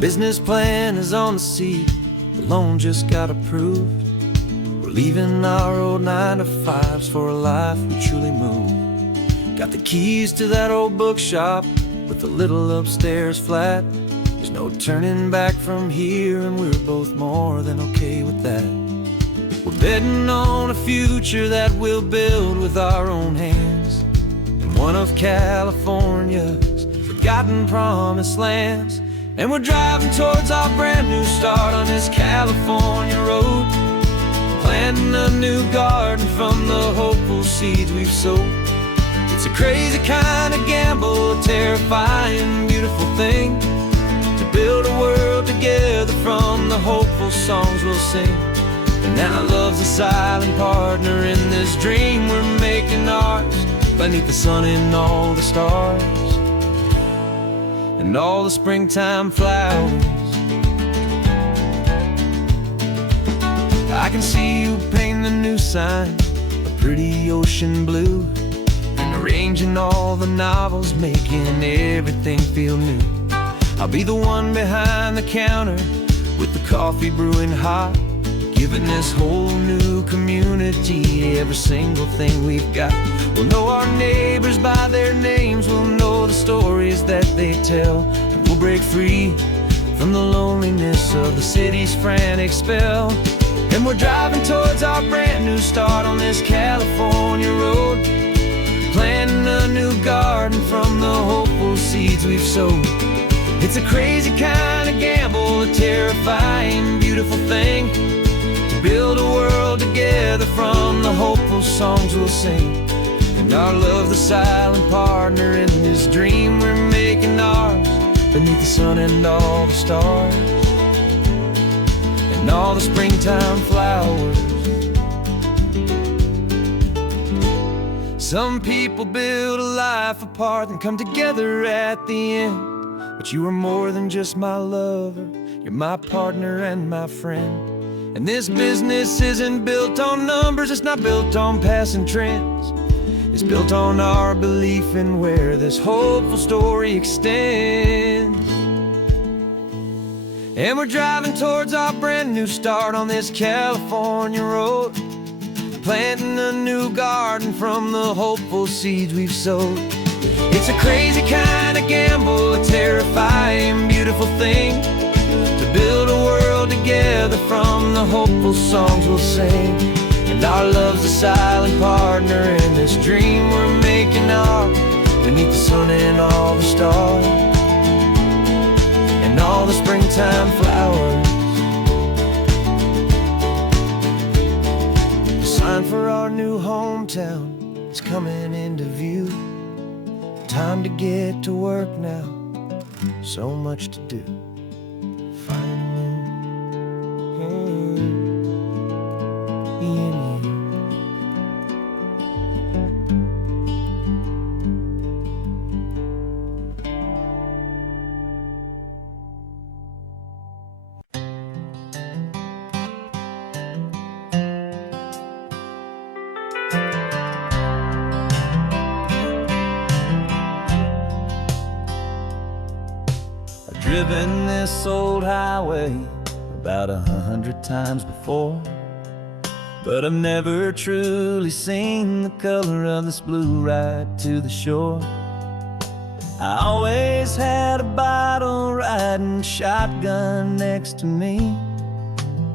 business plan is on the seat, the loan just got approved. We're leaving our old 9-to-5s for a life we truly move. Got the keys to that old bookshop with the little upstairs flat. There's no turning back from here, and we're both more than okay with that. We're betting on a future that we'll build with our own hands in one of California's forgotten promised lands. And we're driving towards our brand new start on this California road, planting a new garden from the hopeful seeds we've sowed. It's a crazy kind of gamble, a terrifying, beautiful thing, to build a world together from the hopeful songs we'll sing. And now love's a silent partner in this dream we're making ours, beneath the sun and all the stars and all the springtime flowers. I can see you painting the new sign a pretty ocean blue, and arranging all the novels, making everything feel new. I'll be the one behind the counter with the coffee brewing hot, giving this whole new community every single thing we've got. We'll know our neighbors by their names, we'll know the stories that they tell, and we'll break free from the loneliness of the city's frantic spell. And we're driving towards our brand new start on this California road, planting a new garden from the hopeful seeds we've sowed. It's a crazy kind of gamble, a terrifying, beautiful thing, to build a world together from the hopeful songs we'll sing. And our love's the silent partner in this dream we're making ours, beneath the sun and all the stars and all the springtime flowers. Some people build a life apart and come together at the end, but you are more than just my lover, you're my partner and my friend. And this business isn't built on numbers, it's not built on passing trends. It's built on our belief in where this hopeful story extends. And we're driving towards our brand new start on this California road, planting a new garden from the hopeful seeds we've sowed. It's a crazy kind of gamble, a terrifying, beautiful thing, to build a world together from the hopeful songs we'll sing. And our love's a silent partner in this dream we're making ours, beneath the sun and all the stars and all the springtime flowers. The sign for our new hometown is coming into view. Time to get to work now, so much to do. Driven this old highway about 100 times before, but I've never truly seen the color of this blue right to the shore. I always had a bottle riding shotgun next to me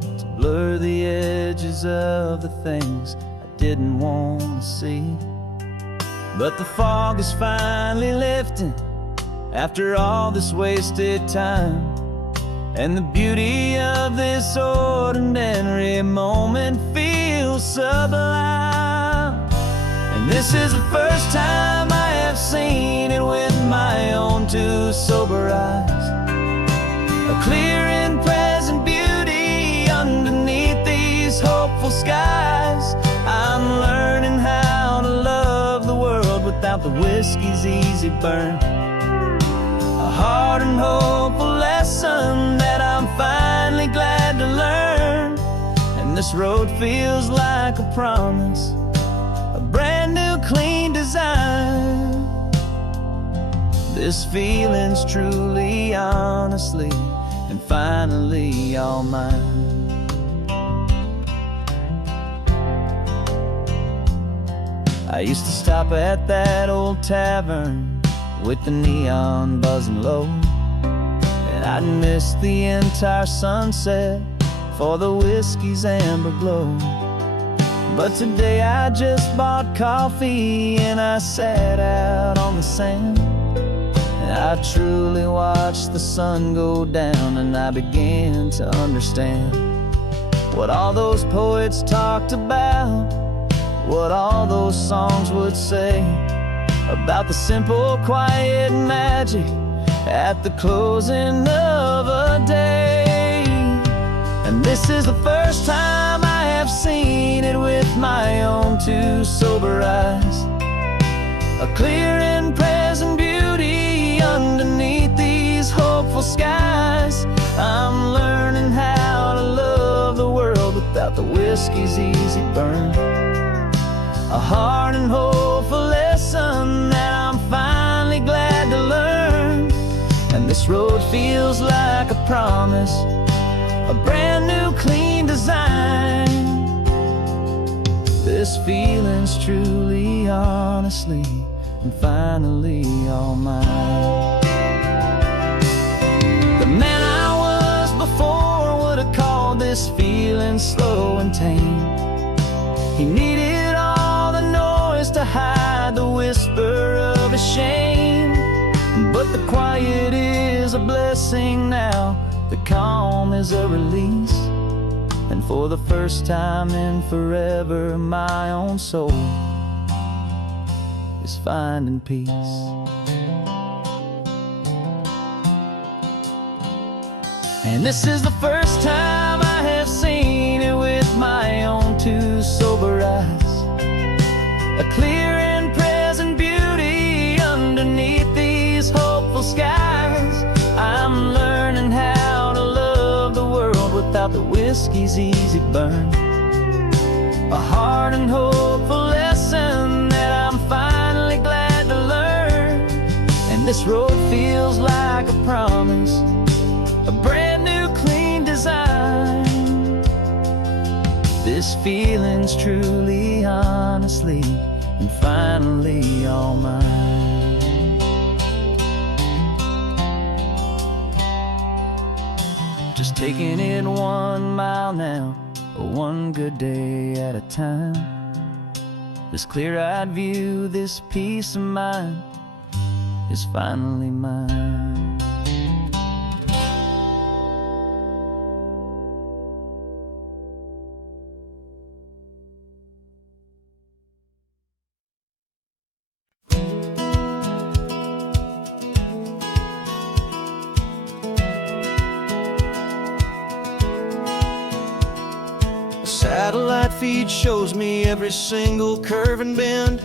to blur the edges of the things I didn't want to see. But the fog is finally lifting after all this wasted time, and the beauty of this ordinary moment feels sublime. And this is the first time I have seen it with my own two sober eyes, a clear and present beauty underneath these hopeful skies. I'm learning how to love the world without the whiskey's easy burn, a hard and hopeful lesson that I'm finally glad to learn. And this road feels like a promise, a brand new clean design. This feeling's truly, honestly, and finally all mine. I used to stop at that old tavern with the neon buzzing low, and I'd miss the entire sunset for the whiskey's amber glow. But today I just bought coffee and I sat out on the sand, and I truly watched the sun go down, and I began to understand what all those poets talked about, what all those songs would say about the simple, quiet magic at the closing of a day. And this is the first time I have seen it with my own two sober eyes, a clear and present beauty underneath these hopeful skies. I'm learning how to love the world without the whiskey's easy burn, a hard and hopeful lesson that I'm finally glad to learn. And this road feels like a promise, a brand new clean design. This feeling's truly, honestly, and finally all mine. The man I was before would have called this feeling slow and tame. He needed all the noise to hide the whisper of his shame. But the quiet is a blessing now, the calm is a release, and for the first time in forever my own soul is finding peace. And this is the first time I have seen it with my own two sober eyes, a clear and present beauty underneath these hopeful skies. I'm learning how to love the world without the whiskey's easy burn, a hard and hopeful lesson that I'm finally glad to learn. And this road feels like a promise, a brand new clean design. This feeling's truly, honestly, and finally all mine. Just taking it 1 mile now, one good day at a time. This clear-eyed view, this peace of mind is finally mine. Satellite feed shows me every single curve and bend,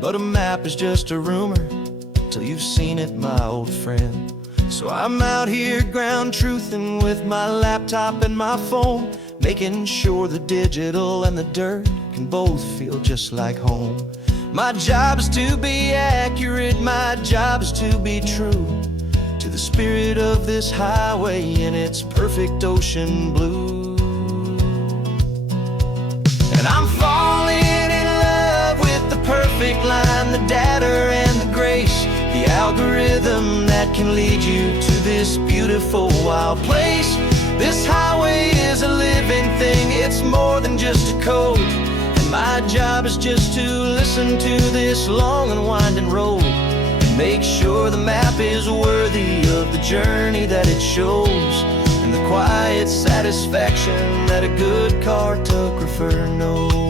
but a map is just a rumor till you've seen it, my old friend. So I'm out here ground truthing with my laptop and my phone, making sure the digital and the dirt can both feel just like home. My job is to be accurate, my job is to be true to the spirit of this highway in its perfect ocean blue. And I'm falling in love with the perfect line, the data and the grace, the algorithm that can lead you to this beautiful wild place. This highway is a living thing, it's more than just a code. And my job is just to listen to this long and winding road and make sure the map is worthy of the journey that it shows, and the quiet satisfaction that a good cartographer knows.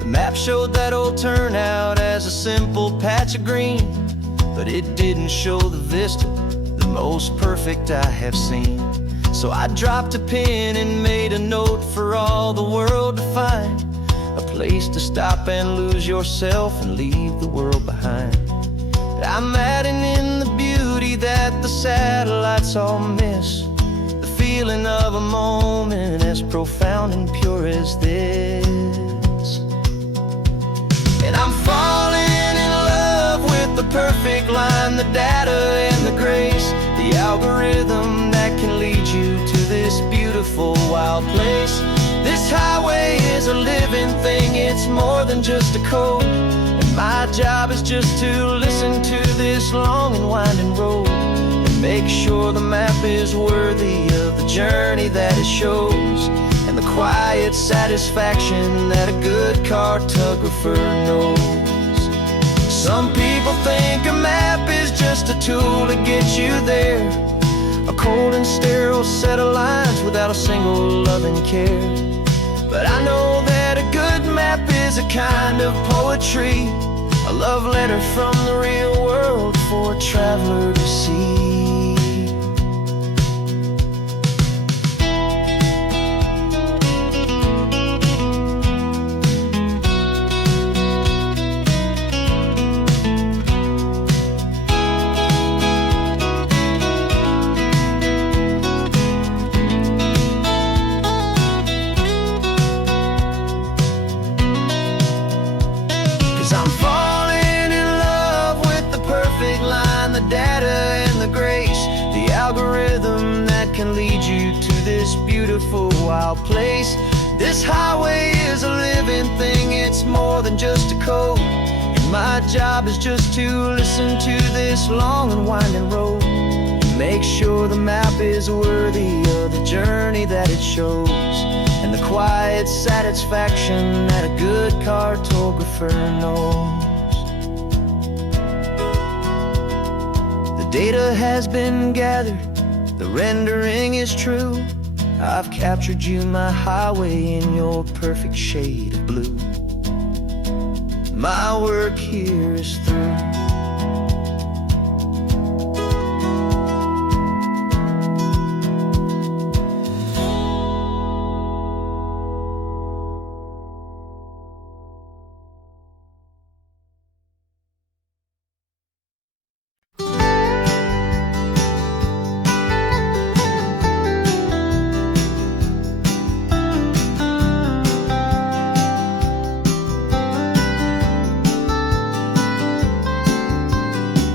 The map showed that old turnout as a simple patch of green, but it didn't show the vista, the most perfect I have seen. So I dropped a pin and made a note for all the world to find, a place to stop and lose yourself and leave the world behind. I'm adding in the beauty that the satellites all miss, the feeling of a moment as profound and pure as this. And I'm falling in love with the perfect line, the data and beautiful wild place. This highway is a living thing, it's more than just a code. And my job is just to listen to this long and winding road and make sure the map is worthy of the journey that it shows, and the quiet satisfaction that a good cartographer knows. Some people think a map is just a tool to get you there, a cold and sterile set of lines without a single loving care. But I know that a good map is a kind of poetry, a love letter from the real world for a traveler to see. 'Cause I'm falling in love with the perfect line, the data and the grace, the algorithm that can lead you to this beautiful wild place. This highway is a living thing, it's more than just a code. And my job is just to listen to this long and winding road, make sure the map is worthy of the journey that it shows, and the quiet satisfaction that a good cartographer knows. The data has been gathered, the rendering is true. I've captured you, my highway, in your perfect shade of blue. My work here is through.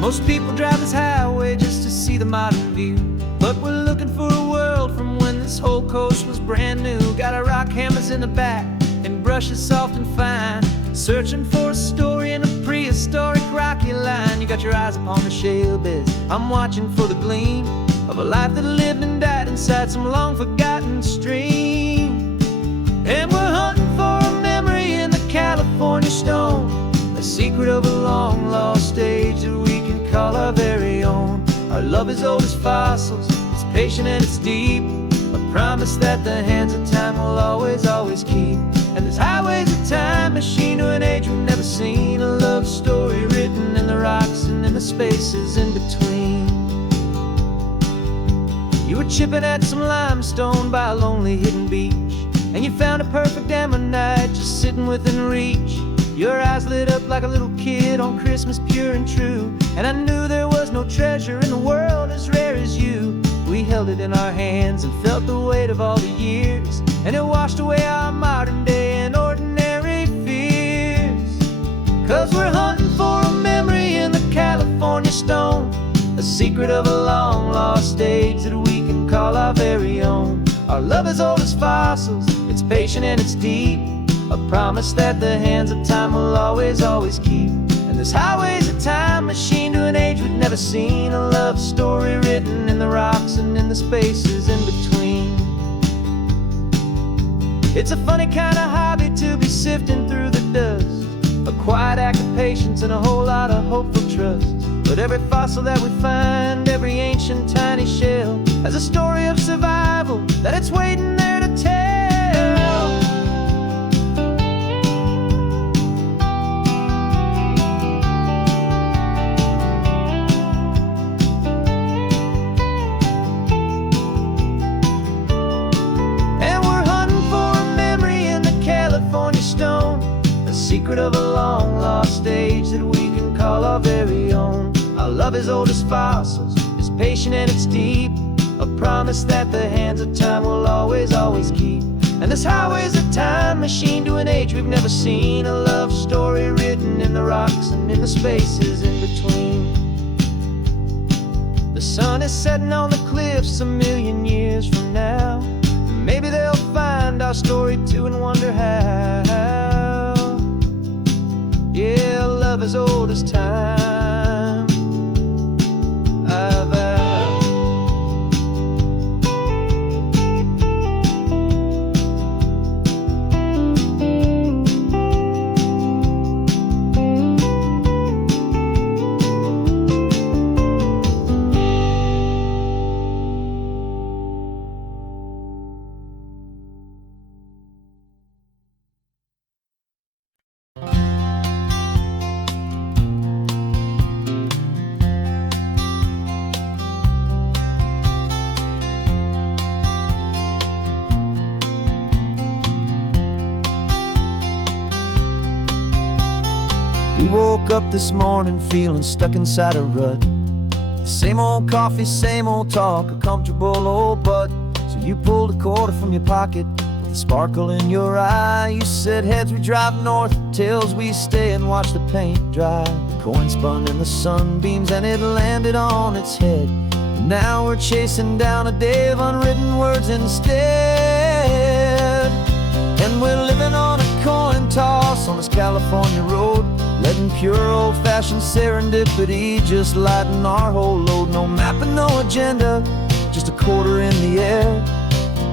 Most people drive this highway just to see the modern view, but we're looking for a world from when this whole coast was brand new. Got our rock hammers in the back and brushes soft and fine, searching for a story in a prehistoric rocky line. You got your eyes upon the shale beds, I'm watching for the gleam of a life that lived and died inside some long forgotten stream. And we're hunting for a memory in the California stone, a secret of a long lost age that we can call our very own. Our love is old as fossils, it's patient and it's deep, a promise that the hands of time will always, always keep. And this highway's a time machine to an age we've never seen, a love story written in the rocks and in the spaces in between. You were chipping at some limestone by a lonely hidden beach, and you found a perfect ammonite just sitting within reach. Your eyes lit up like a little kid on Christmas, pure and true, and I knew there was no treasure in the world as rare as you. We held it in our hands and felt the weight of all the years, and it washed away our modern day and ordinary fears. 'Cause we're hunting for a memory in the California stone, a secret of a long lost age that we can call our very own. Our love is old as fossils, it's patient and it's deep, a promise that the hands of time will always, always keep. And this highway's a time machine to an age we've never seen, a love story written in the rocks and in the spaces in between. It's a funny kind of hobby to be sifting through the dust, a quiet act of patience and a whole lot of hopeful trust. But every fossil that we find, every ancient tiny shell, has a story of survival that it's waiting there to tell. Stone, a secret of a long lost age that we can call our very own. Our love is old as fossils, it's patient and it's deep, a promise that the hands of time will always, always keep. And this highway's a time machine to an age we've never seen, a love story written in the rocks and in the spaces in between. The sun is setting on the cliffs a million years from now, story too and wonder how. Yeah, love as old as time. I vow. We woke up this morning feeling stuck inside a rut. Same old coffee, same old talk, a comfortable old butt. So you pulled a quarter from your pocket with a sparkle in your eye. You said, heads we drive north, tails we stay and watch the paint dry. The coin spun in the sunbeams and it landed on its head. And now we're chasing down a day of unwritten words instead. And we're living on a coin toss on this California road, letting pure old-fashioned serendipity just lighten our whole load. No map and no agenda, just a quarter in the air.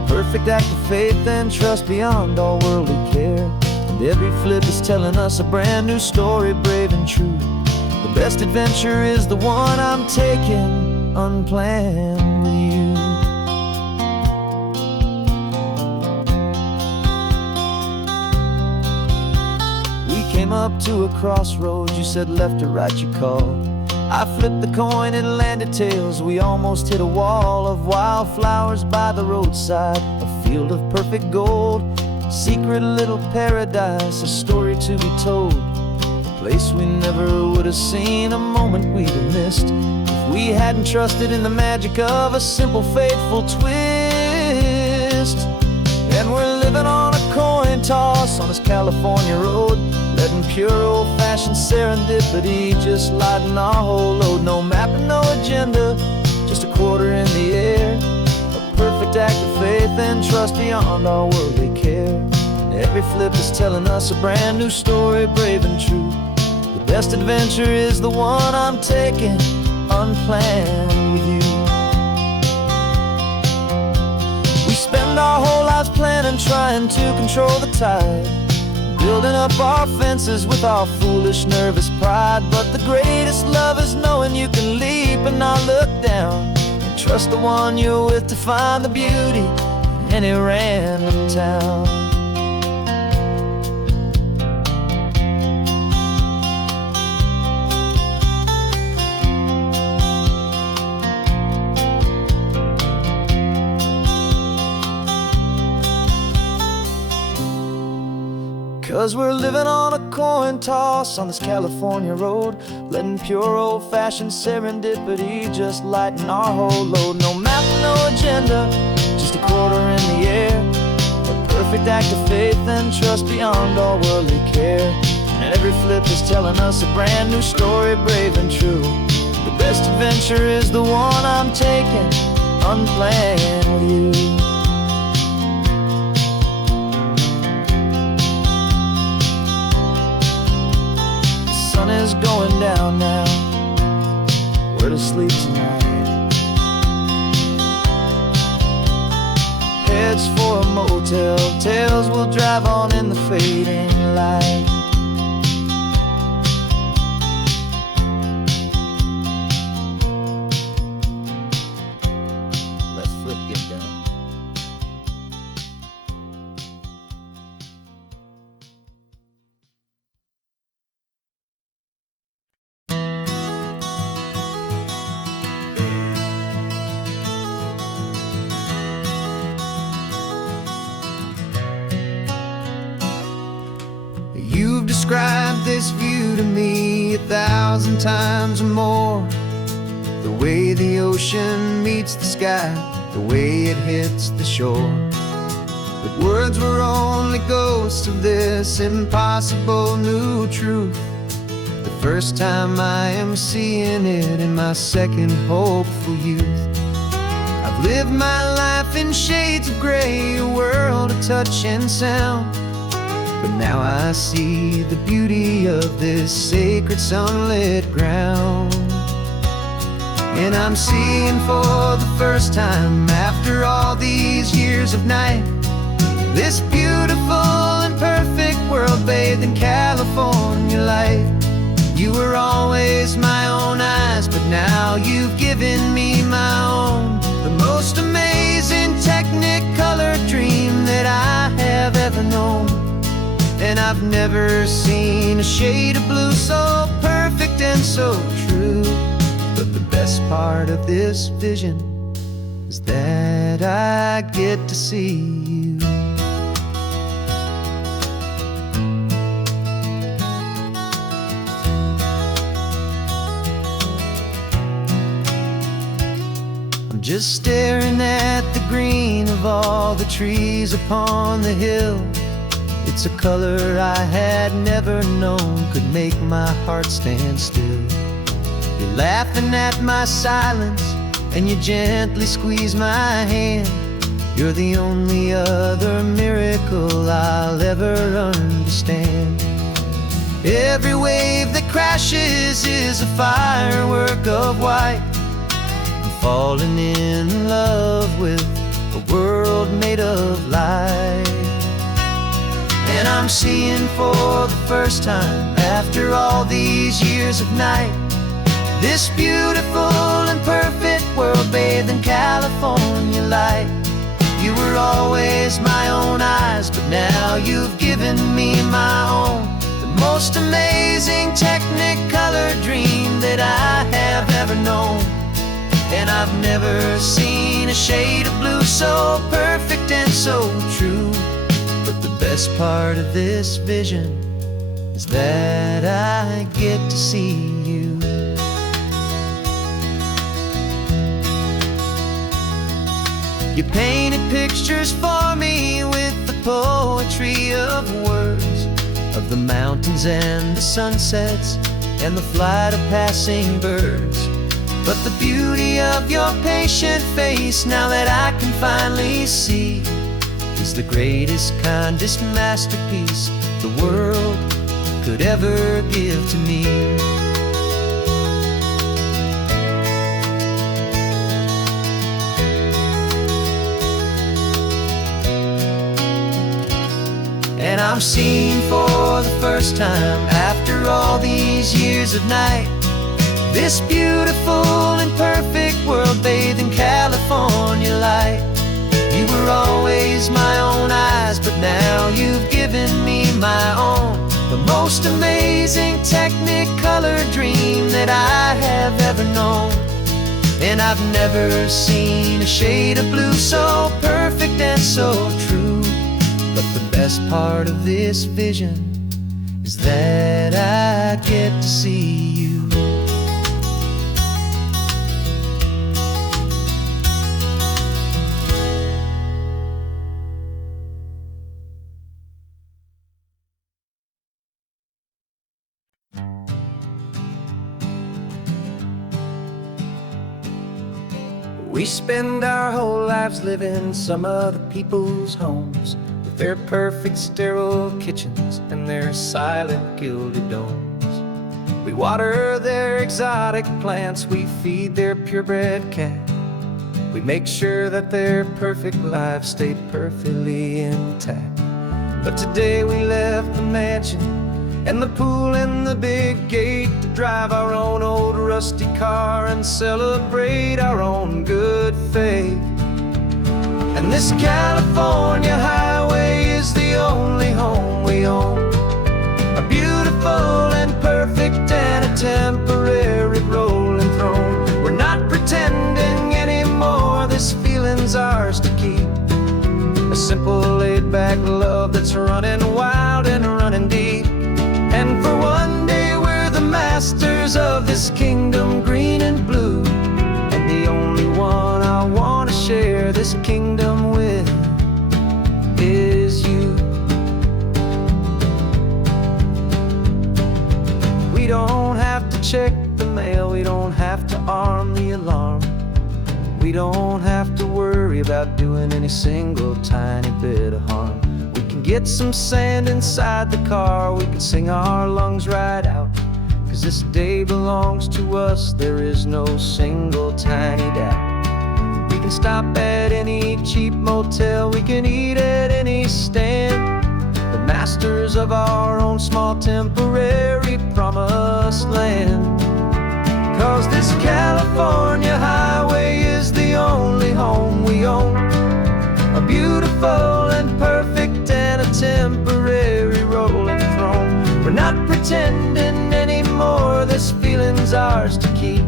Perfect act of faith and trust beyond all worldly care. And every flip is telling us a brand new story, brave and true. The best adventure is the one I'm taking, unplanned with you. Came up to a crossroads, you said left or right you called. I flipped the coin, it landed tails. We almost hit a wall of wildflowers by the roadside, a field of perfect gold, secret little paradise, a story to be told. A place we never would have seen, a moment we'd have missed if we hadn't trusted in the magic of a simple faithful twist. And we're living on a coin toss on this California road, letting pure old-fashioned serendipity just lighten our whole load. No map and no agenda, just a quarter in the air. A perfect act of faith and trust beyond all worldly care. And every flip is telling us a brand new story, brave and true. The best adventure is the one I'm taking, unplanned with you. We spend our whole lives planning, trying to control the tide, building up our fences with our foolish, nervous pride. But the greatest love is knowing you can leap and not look down, and trust the one you're with to find the beauty in any random town. 'Cause we're living on a coin toss on this California road, letting pure old-fashioned serendipity just lighten our whole load. No map, no agenda, just a quarter in the air. A perfect act of faith and trust beyond all worldly care. And every flip is telling us a brand new story, brave and true. The best adventure is the one I'm taking, unplanned with you. The sun is going down now, we're to sleep tonight. Heads for a motel, tails will drive on in the fading light. Let's flip get down. You've described this view to me 1,000 times or more. The way the ocean meets the sky, the way it hits the shore. But words were only ghosts of this impossible new truth. The first time I am seeing it in my second hopeful youth. I've lived my life in shades of gray, a world of touch and sound. But now I see the beauty of this sacred sunlit ground. And I'm seeing for the first time, after all these years of night, this beautiful and perfect world bathed in California light. You were always my own eyes, but now you've given me my own. The most amazing technicolor dream that I have ever known. And I've never seen a shade of blue so perfect and so true. But the best part of this vision is that I get to see you. I'm just staring at the green of all the trees upon the hill. It's a color I had never known could make my heart stand still. You're laughing at my silence, and you gently squeeze my hand. You're the only other miracle I'll ever understand. Every wave that crashes is a firework of white. I'm falling in love with a world made of light. And I'm seeing for the first time, after all these years of night, this beautiful and perfect world bathed in California light. You were always my own eyes, but now you've given me my own. The most amazing technicolor dream that I have ever known. And I've never seen a shade of blue so perfect and so true. But the best part of this vision is that I get to see you. You painted pictures for me with the poetry of words, of the mountains and the sunsets and the flight of passing birds. But the beauty of your patient face, now that I can finally see, is the greatest, kindest masterpiece the world could ever give to me. And I'm seeing for the first time, after all these years of night, this beautiful and perfect world bathed in California light. You were always my own eyes, but now you've given me my own. The most amazing technicolor dream that I have ever known. And I've never seen a shade of blue so perfect and so true. But the best part of this vision is that I get to see you. We spend our whole lives living some other people's homes, with their perfect sterile kitchens and their silent gilded domes. We water their exotic plants, we feed their purebred cat. We make sure that their perfect lives stay perfectly intact. But today we left the mansion and the pool and the big gate to drive our own old rusty car and celebrate our own good faith. And this California highway is the only home we own, a beautiful and perfect and a temporary rolling throne. We're not pretending anymore, this feeling's ours to keep, a simple laid-back love that's running wild and running deep. And for one day we're the masters of this kingdom green and blue, and the only one I want to share this kingdom with is you. We don't have to check the mail, we don't have to arm the alarm, we don't have to worry about doing any single tiny bit of harm. get some sand inside the car, we can sing our lungs right out. 'Cause this day belongs to us, there is no single tiny doubt. We can stop at any cheap motel, we can eat at any stand, the masters of our own small temporary promised land. 'Cause this California highway is the only home we own, a beautiful and perfect and a temporary rolling throne. We're not pretending anymore, this feeling's ours to keep,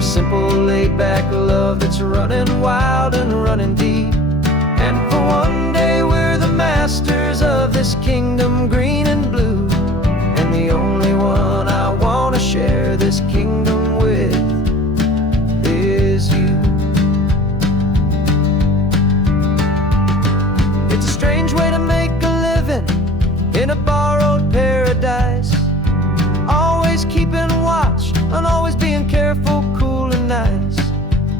a simple laid-back love that's running wild and running deep. And for one day we're the masters of this kingdom green and blue, and the only one I want to share this kingdom with is you. It's a strange way to make a living in a borrowed paradise, always keeping watch and always being careful, cool and nice.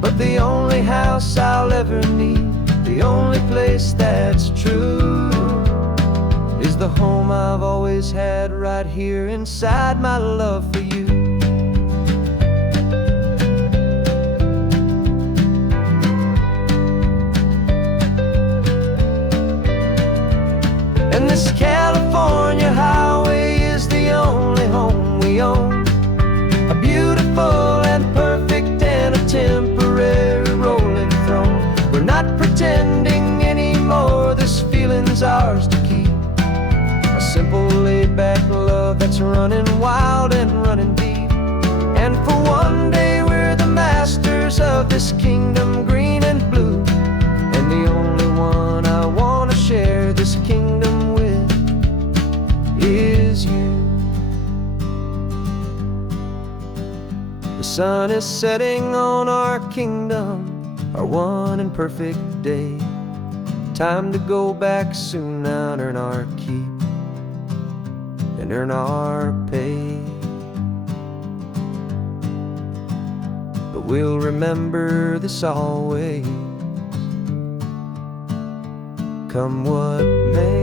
But the only house I'll ever need, the only place that's true, is the home I've always had right here inside my love for you. And this California highway is the only home we own, a beautiful and perfect and a temporary rolling throne. We're not pretending anymore, this feeling's ours to keep, a simple laid-back love that's running wild and running deep. And for one day we're the masters of this kingdom green and blue, and the only one I want to share this kingdom with is you. The sun is setting on our kingdom, our one and perfect day. Time to go back soon now and earn our keep and earn our pay. But we'll remember this always, come what may.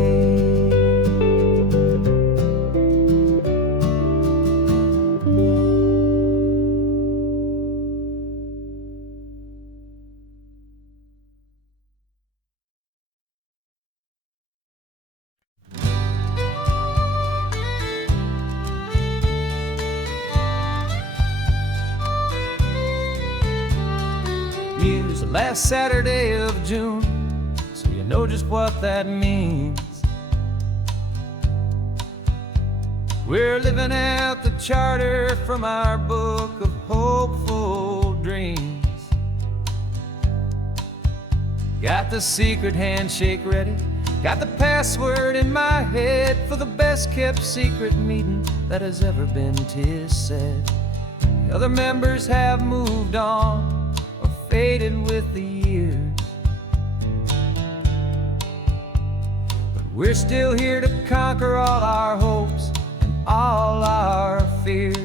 News the last Saturday of June, so you know just what that means. We're living out the charter from our book of hopeful dreams. Got the secret handshake ready, got the password in my head for the best kept secret meeting that has ever been, 'tis said. The other members have moved on, faded with the years, but we're still here to conquer all our hopes and all our fears.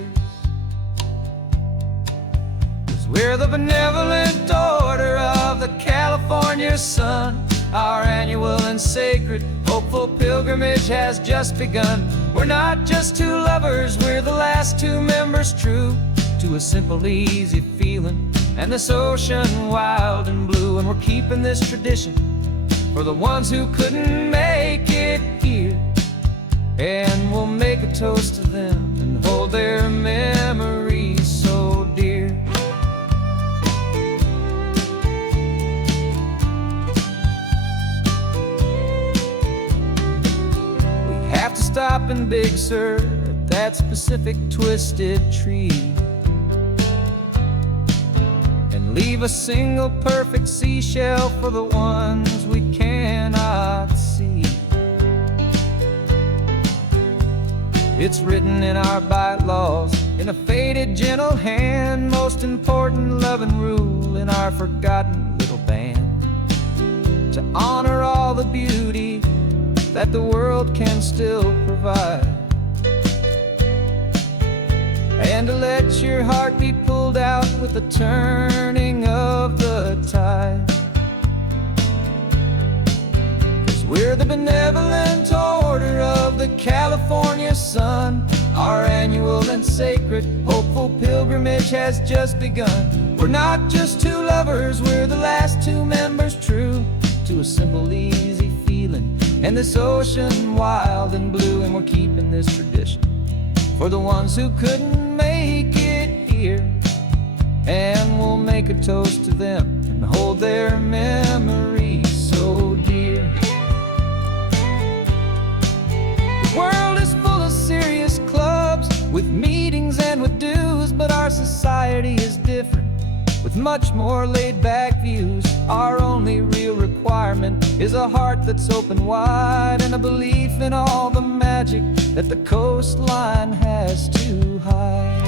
'Cause we're the benevolent order of the California sun. Our annual and sacred hopeful pilgrimage has just begun. We're not just two lovers, we're the last two members true to a simple, easy feeling and this ocean wild and blue. And we're keeping this tradition for the ones who couldn't make it here, and we'll make a toast to them and hold their memories so dear. We have to stop in Big Sur at that specific twisted tree, leave a single perfect seashell for the ones we cannot see. It's written in our bylaws, in a faded gentle hand, most important loving rule in our forgotten little band, to honor all the beauty that the world can still provide, and to let your heart be pulled out with the turning of the tide. 'Cause We're the benevolent order of the California sun. Our annual and sacred, hopeful pilgrimage has just begun. We're not just two lovers, we're the last two members true to a simple, easy feeling, and this ocean wild and blue. And we're keeping this tradition for the ones who couldn't make it here, and we'll make a toast to them and hold their memories so dear. The world is full of serious clubs with meetings and with dues, but our society is different with much more laid-back views. Our only real requirement is a heart that's open wide, and a belief in all the magic that the coastline has to hide.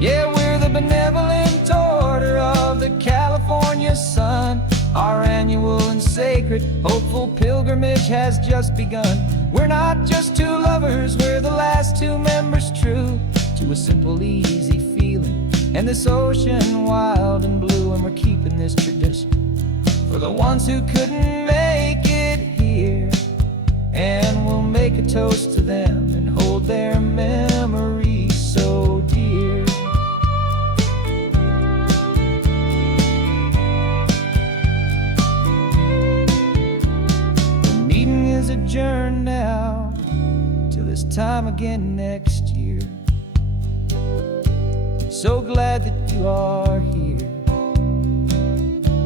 Yeah, we're the benevolent order of the California sun. Our annual and sacred, hopeful pilgrimage has just begun. We're not just two lovers, we're the last two members true to a simple, easy feeling, and this ocean wild and blue. And we're keeping this tradition for the ones who couldn't make it here, and we'll make a toast to them and hold their memories so dear. The meeting is adjourned now till this time again next year. So glad that you are here,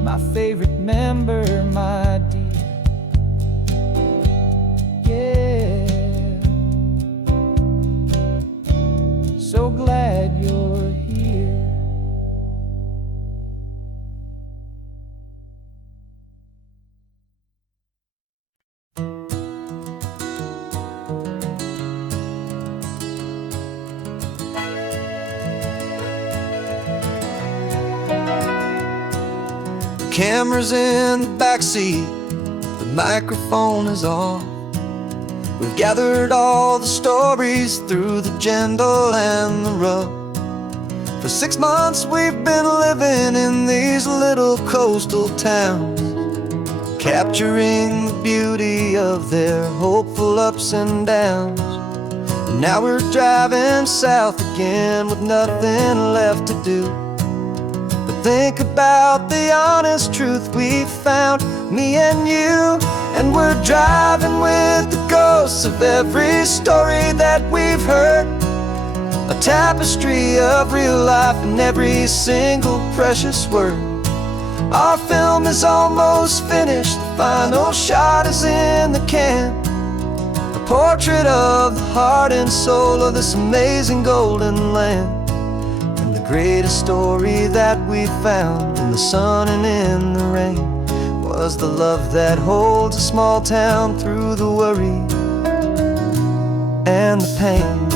my favorite member, my dear. Yeah, so glad you're here. Camera's in the backseat, the microphone is on. We've gathered all the stories through the gentle and the rough. For 6 months we've been living in these little coastal towns, capturing the beauty of their hopeful ups and downs. And now we're driving south again with nothing left to do. Think about the honest truth we found, me and you. And we're driving with the ghosts of every story that we've heard, a tapestry of real life in every single precious word. Our film is almost finished, the final shot is in the can, a portrait of the heart and soul of this amazing golden land. The greatest story that we found in the sun and in the rain was the love that holds a small town through the worry and the pain.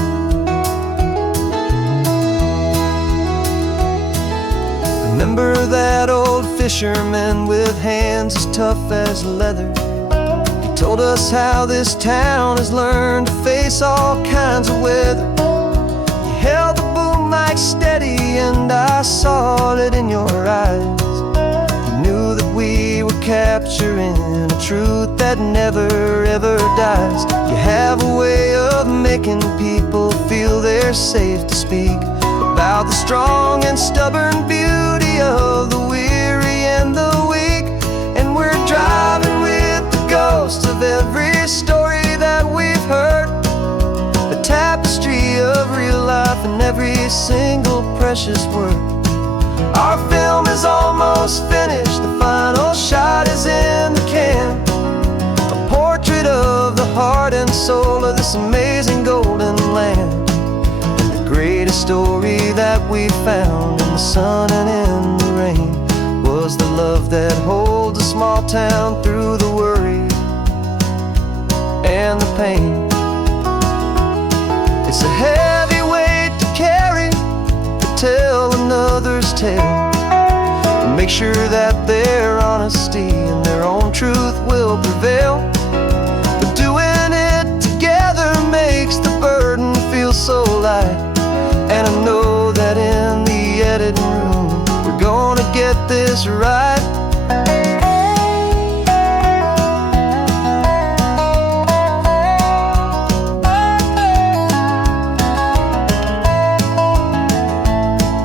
Remember that old fisherman with hands as tough as leather? He told us how this town has learned to face all kinds of weather. He held the boom mic steady and I saw it in your eyes. You knew that we were capturing a truth that never ever dies. You have a way of making people feel they're safe to speak about the strong and stubborn beauty of the weary and the weak. And we're driving with the ghosts of every story that we've heard, a tapestry of real life in every single precious word. Our film is almost finished, the final shot is in the can, a portrait of the heart and soul of this amazing golden land. And the greatest story that we found in the sun and in the rain was the love that holds a small town through the worry and the pain. It's a heavy weight to carry, to tell another's tale, and make sure that their honesty and their own truth will prevail. But doing it together makes the burden feel so light, and I know that in the editing room this right.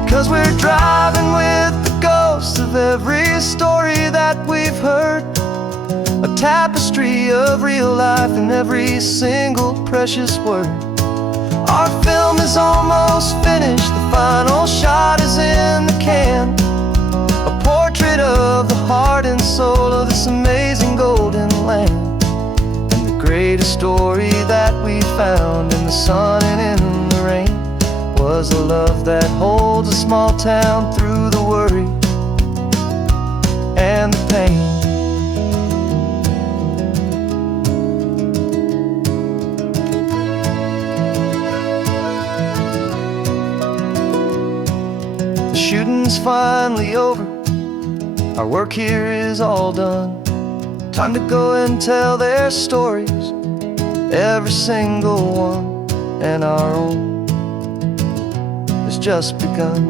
'Cause we're driving with the ghosts of every story that we've heard, a tapestry of real life in every single precious word. Our film is almost finished, the final shot is in the can, a portrait of the heart and soul of this amazing golden land. And the greatest story that we found in the sun and in the rain was a love that holds a small town through the worry and the pain. The shooting's finally over, our work here is all done. Time to go and tell their stories, every single one, and our own has just begun.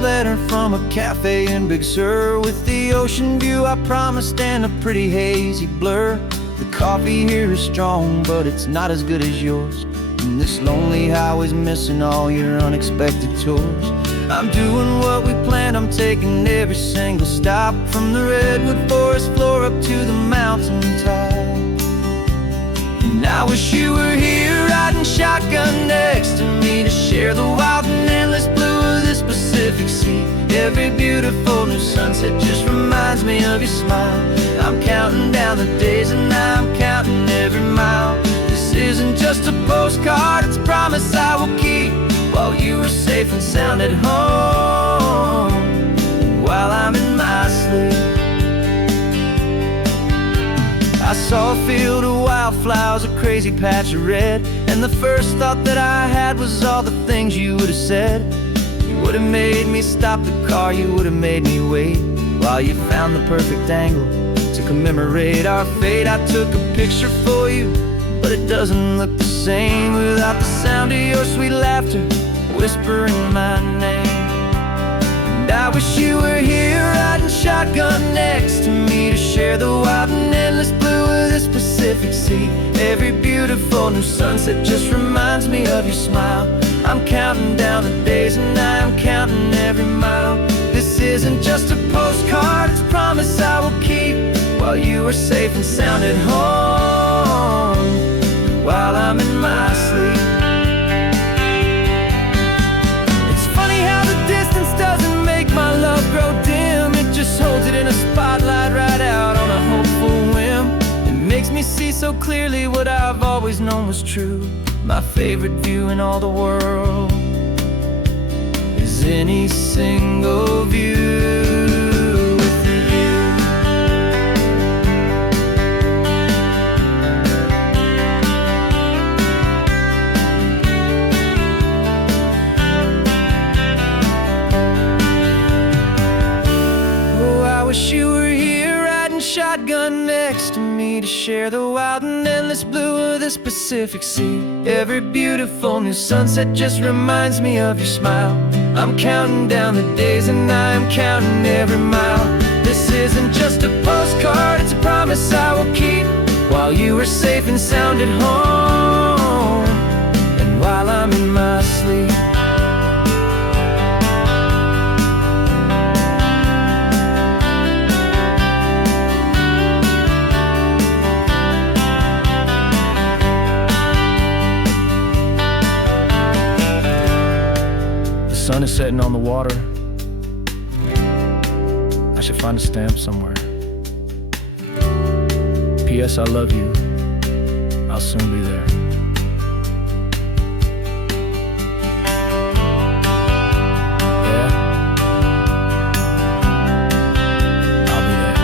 Letter from a cafe in Big Sur, with the ocean view I promised and a pretty hazy blur. The coffee here is strong, but it's not as good as yours, and this lonely highway's missing all your unexpected tours. I'm doing what we planned, I'm taking every single stop, from the redwood forest floor up to the mountain top. And I wish you were here riding shotgun next to me, to share the wild and endless blue of this Pacific Sea. Every beautiful new sunset just reminds me of your smile. I'm counting down the days and I'm counting every mile. This isn't just a postcard, it's a promise I will keep, while you are safe and sound at home, while I'm in my sleep. I saw a field of wildflowers, a crazy patch of red, and the first thought that I had was all the things you would have said. You would have made me stop the car, you would have made me wait, while you found the perfect angle to commemorate our fate. I took a picture for you, but it doesn't look the same without the sound of your sweet laughter whispering my name. And I wish you were here riding shotgun next to me, to share the wild and endless blue of this Pacific Sea. Every beautiful new sunset just reminds me of your smile. I'm counting down the days and I'm counting every mile. This isn't just a postcard, it's a promise I will keep, while you are safe and sound at home, while I'm in my sleep. It's funny how the distance doesn't make my love grow dim, it just holds it in a spotlight right out on a hopeful whim. It makes me see so clearly what I've always known was true. My favorite view in all the world is any single view with you. Oh, I wish you were here riding shotgun next to me, to share the wild and endless blue of this Pacific Sea. Every beautiful new sunset just reminds me of your smile. I'm counting down the days and I'm counting every mile. This isn't just a postcard, it's a promise I will keep, while you are safe and sound at home, and while I'm in my sleep. The sun is setting on the water. I should find a stamp somewhere. P.S. I love you. I'll soon be there. Yeah, I'll be there.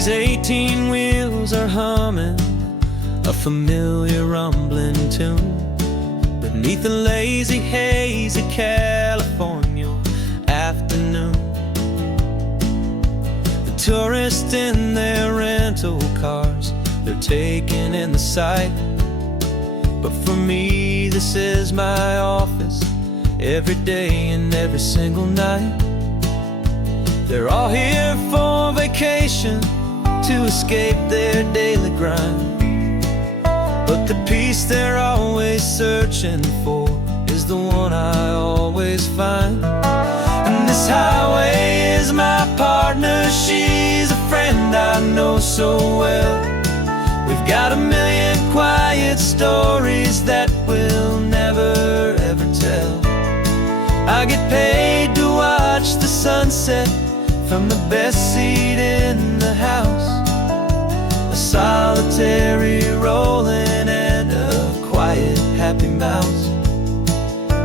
These 18 wheels are humming a familiar rumbling tune beneath the lazy haze of California afternoon. The tourists in their rental cars, they're taking in the sight. But for me, this is my office, every day and every single night. They're all here for vacation, to escape their daily grind. But the peace they're always searching for is the one I always find. And this highway is my partner, she's a friend I know so well. We've got a million quiet stories that we'll never ever tell. I get paid to watch the sunset from the best seat in the house, a solitary rolling and a quiet happy mouse.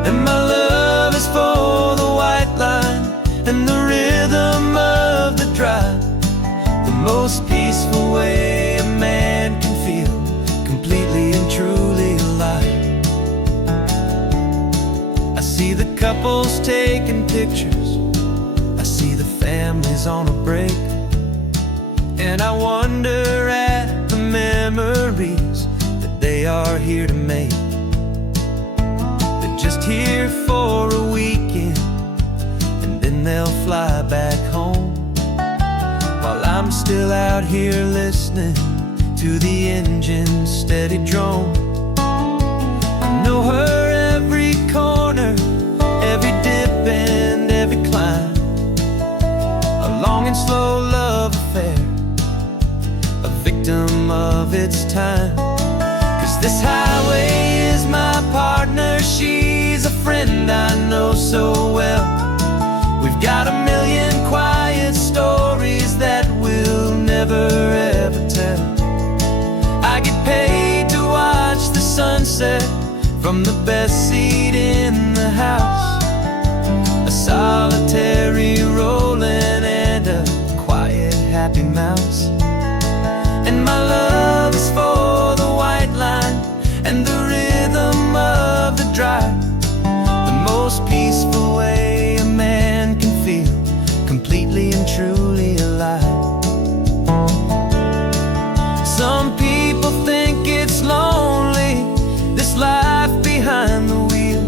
And my love is for the white line and the rhythm of the drive, the most peaceful way a man can feel completely and truly alive. I see the couples taking pictures, I see the families on a break, and I wonder at the memories that they are here to make. They're just here for a weekend and then they'll fly back home, while I'm still out here listening to the engine's steady drone. I know her every corner, every dip and every climb, a long and slow love affair, a victim of its time. 'Cause this highway is my partner, she's a friend I know so well. We've got a million quiet stories that we'll never ever tell. I get paid to watch the sunset from the best seat in the house, a solitary rolling and a quiet happy mouse. And my love is for the white line and the rhythm of the drive, the most peaceful way a man can feel completely and truly alive. Some people think it's lonely, this life behind the wheel,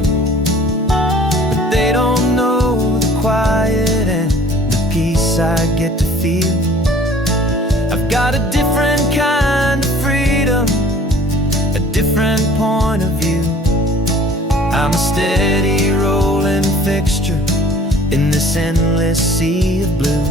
but they don't know the quiet and the peace I get to feel. I've got a different kind of freedom, a different point of view. I'm a steady rolling fixture in this endless sea of blue.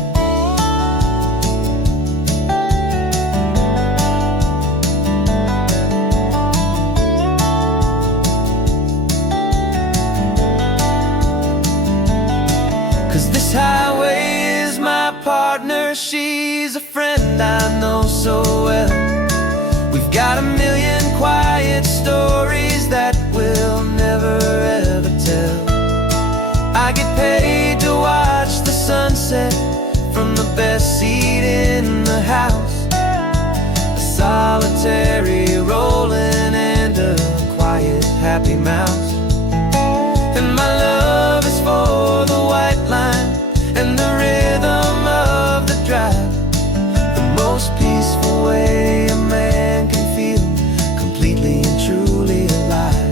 This highway is my partner, she's a friend I know so well. We've got a million quiet stories that we'll never ever tell. I get paid to watch the sunset from the best seat in the house, a solitary rolling and a quiet happy mouse. And my love is for the white line and the rhythm of the drive, the most peaceful way a man can feel completely and truly alive.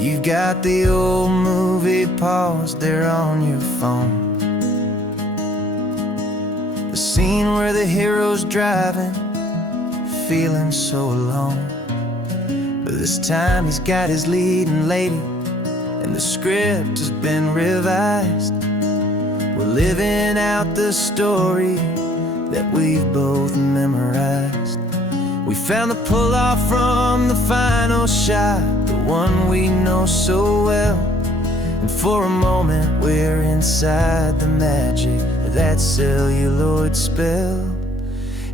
You've got the old movie paused there on your phone, the scene where the hero's driving, feeling so alone. But this time he's got his leading lady, and the script has been revised. We're living out the story that we've both memorized. We found the pull-off from the final shot, the one we know so well. And for a moment we're inside the magic of that celluloid spell.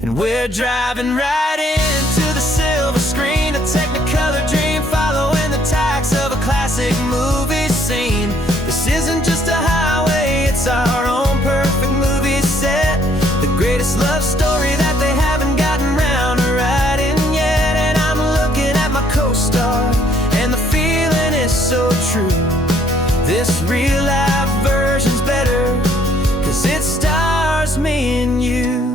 And we're driving right into the silver screen, a technicolor dream following the tacks of a classic movie scene. This isn't just a highway, it's our own perfect movie set, the greatest love story that they haven't gotten round to writing yet. And I'm looking at my co-star, and the feeling is so true. This real life version's better, 'cause it stars me and you.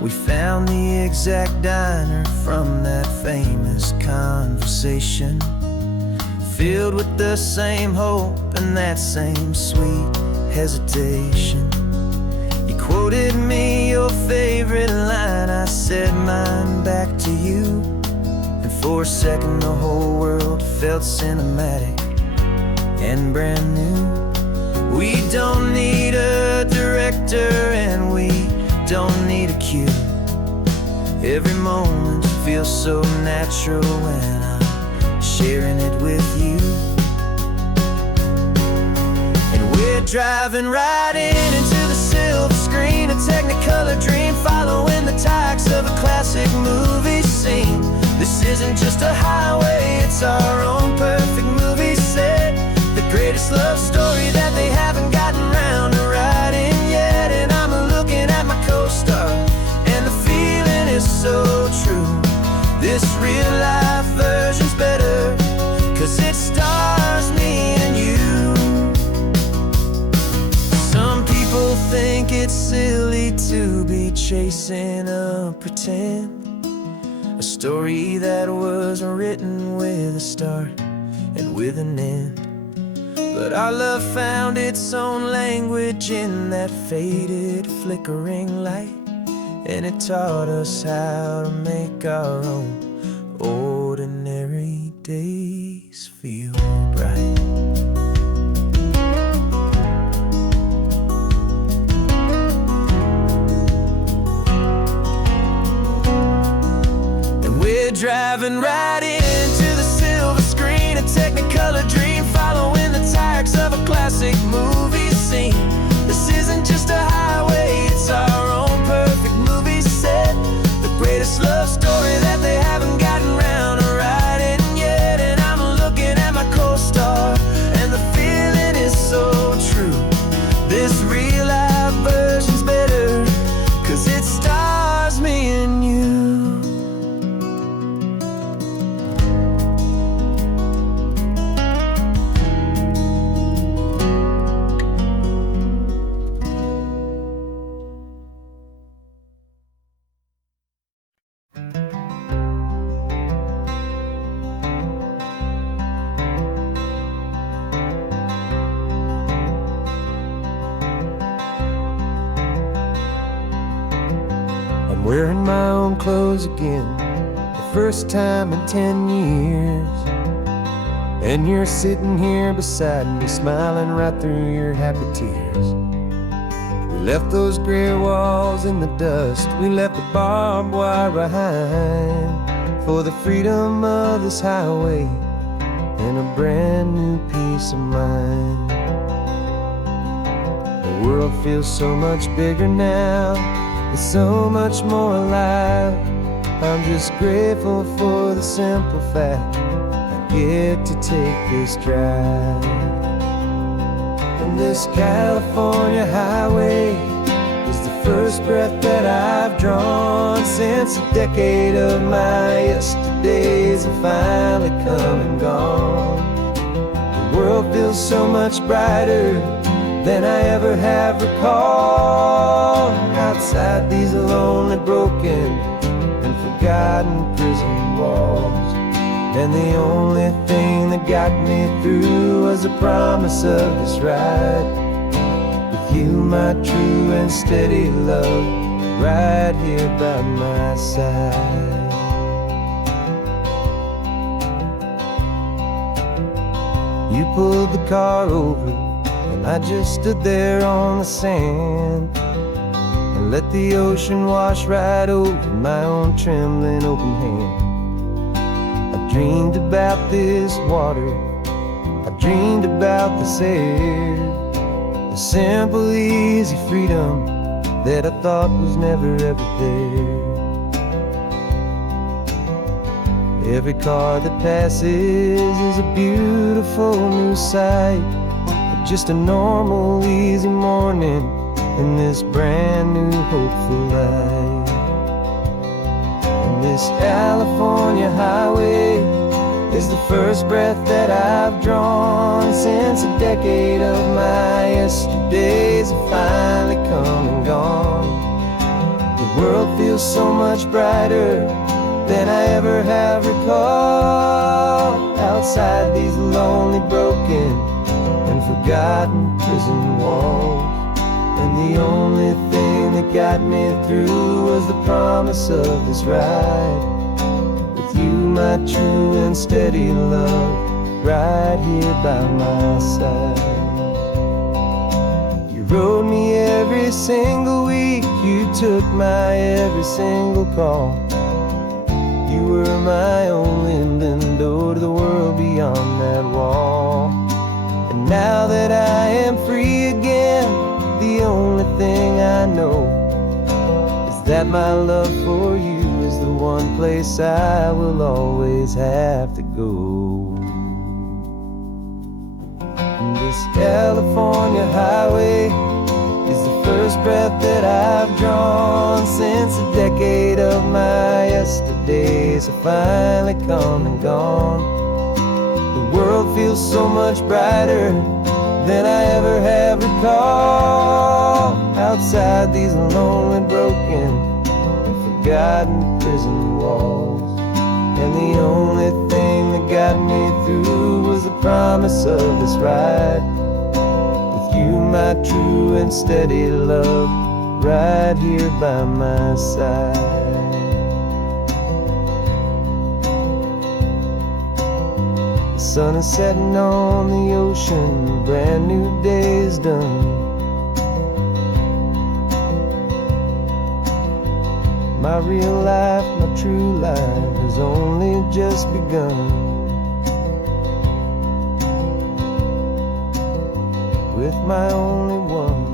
We found the exact diner from that famous conversation, filled with the same hope and that same sweet hesitation. You quoted me your favorite line, I said mine back to you. And for a second the whole world felt cinematic and brand new. We don't need a director and we don't need a cue. Every moment feels so natural when I'm sharing it with you. And we're driving right into the silver screen, a technicolor dream following the tacks of a classic movie scene. This isn't just a highway, it's our own perfect movie set, the greatest love story that they haven't gotten round to writing yet. And I'm looking at my co-star, and the feeling is so true. This real life version's better, 'cause it stars me and you. Some people think it's silly to be chasing a pretend, a story that was written with a start and with an end. But our love found its own language in that faded, flickering light, and it taught us how to make our own ordinary days feel bright. And we're driving right into the silver screen, a technicolor dream following the tacks of a classic movie scene. This isn't just a highway, it's our own perfect movie set, the greatest love story that they haven't gotten round to writing yet. And I'm looking at my co-star, and the feeling is so true. This real life version's better, 'cause it stars me and you. I'm wearing my own clothes again, the first time in 10 years. And you're sitting here beside me, smiling right through your happy tears. We left those gray walls in the dust, we left the barbed wire behind, for the freedom of this highway and a brand new peace of mind. The world feels so much bigger now, it's so much more alive. I'm just grateful for the simple fact I get to take this drive. And this California highway is the first breath that I've drawn since a decade of my yesterdays have finally come and gone. The world feels so much brighter than I ever have recalled. Outside these lonely, broken, and forgotten prison walls, and the only thing that got me through was the promise of this ride with you, my true and steady love, right here by my side. You pulled the car over, and I just stood there on the sand and let the ocean wash right over my own trembling open hand. I dreamed about this water dreamed about this air, the simple, easy freedom that I thought was never ever there. Every car that passes is a beautiful new sight, but just a normal, easy morning in this brand new, hopeful life. And this California highway is the first breath that I've drawn since a decade of my yesterdays have finally come and gone. The world feels so much brighter than I ever have recalled, outside these lonely, broken, and forgotten prison walls. And the only thing that got me through was the promise of this ride, with you, my true and steady love, right here by my side. You rode me every single week, you took my every single call. You were my only window to the world beyond that wall. And now that I am free again, the only thing I know is that my love for you is the one place I will always have to go. And this California highway is the first breath that I've drawn since a decade of my yesterdays have finally come and gone. The world feels so much brighter than I ever have recalled, outside these lonely, broken, and forgotten prison walls. And the only thing that got me through was the promise of this ride, with you, my true and steady love, right here by my side. The sun is setting on the ocean, a brand new day is done. My real life, my true life has only just begun. With my only one.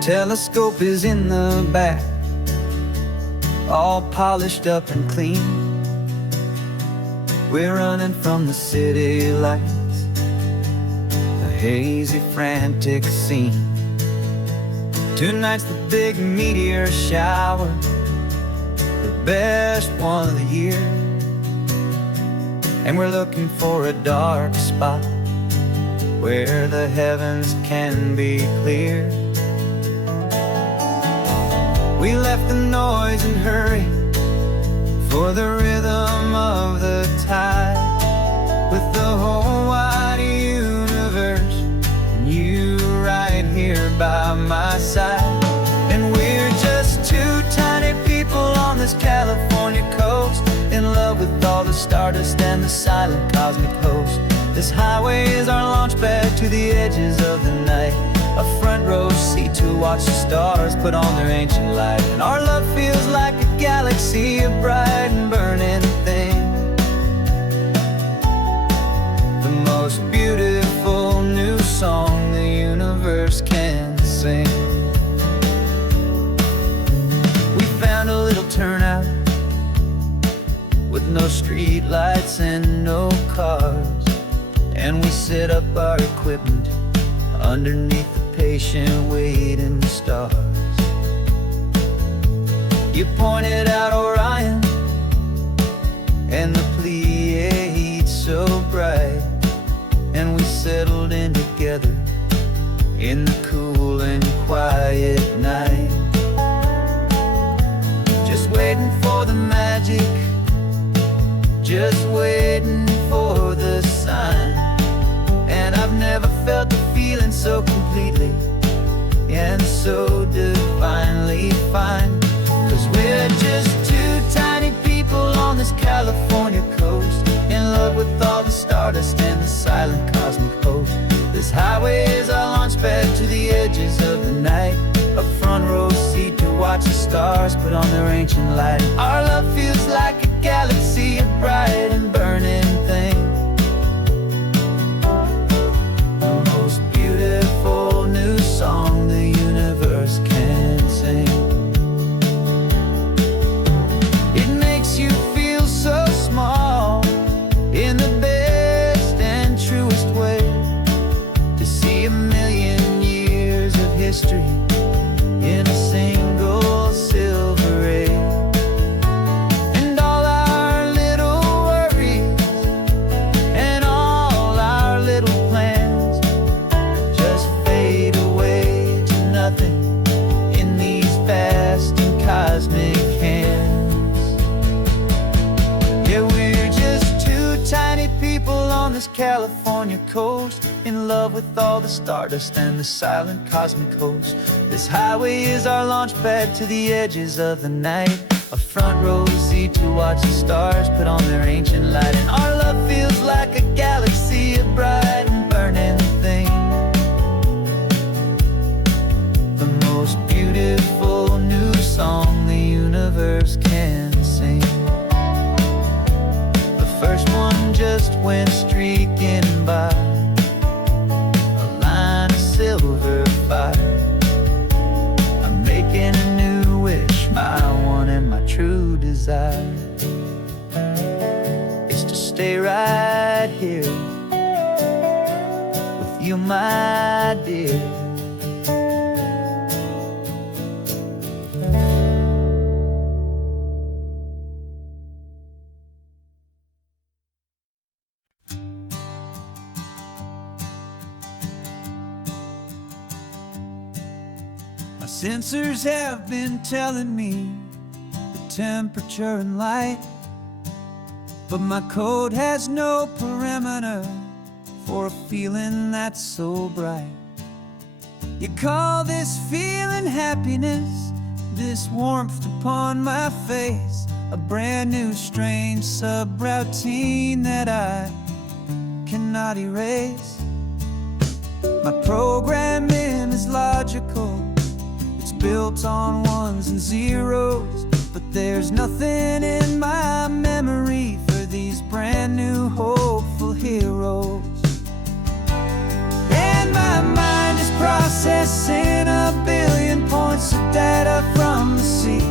Telescope is in the back, all polished up and clean. We're running from the city lights, a hazy, frantic scene. Tonight's the big meteor shower, the best one of the year. And we're looking for a dark spot where the heavens can be clear. We left the noise and hurry for the rhythm of the tide, with the whole wide universe and you right here by my side. And we're just two tiny people on this California coast, in love with all the stardust and the silent cosmic host. This highway is our launch pad to the edges of the night, a front row seat to watch the stars put on their ancient light. And our love feels like a galaxy, a bright and burning thing, the most beautiful new song the universe can sing. We found a little turnout with no street lights and no cars, and we set up our equipment underneath the patient waiting stars. You pointed out Orion and the Pleiades so bright, and we settled in together in the cool and quiet night, just waiting for the magic, just waiting for the sign. And I've never felt the feeling so complete completely and so divinely fine. 'Cause we're just two tiny people on this California coast, in love with all the stardust and the silent cosmic host. This highway is our launch pad to the edges of the night, a front row seat to watch the stars put on their ancient light. Our love feels like a galaxy, a bright and burning thing, the most beautiful new song the universe can sing. It makes you feel so small in the best and truest way, to see a million years of history in a single silver ray. And all our little worries and all our little plans just fade away to nothing in these vast and cosmic hands. Yeah, we're just two tiny people on this California coast, in love with all the stardust and the silent cosmic host. This highway is our launch pad to the edges of the night, a front row seat to watch the stars put on their ancient light. And our love feels like a galaxy, a bright and burning thing, the most beautiful new song the universe can sing. The first one just went streaking by, a line of silver fire. I'm making a new wish, my one and my true desire is to stay right here with you, my dear. My sensors have been telling me the temperature and light, but my code has no perimeter for a feeling that's so bright. You call this feeling happiness, this warmth upon my face, a brand new strange subroutine that I cannot erase. My programming is logical, built on ones and zeros, but there's nothing in my memory for these brand new hopeful heroes. And my mind is processing a billion points of data from the sea,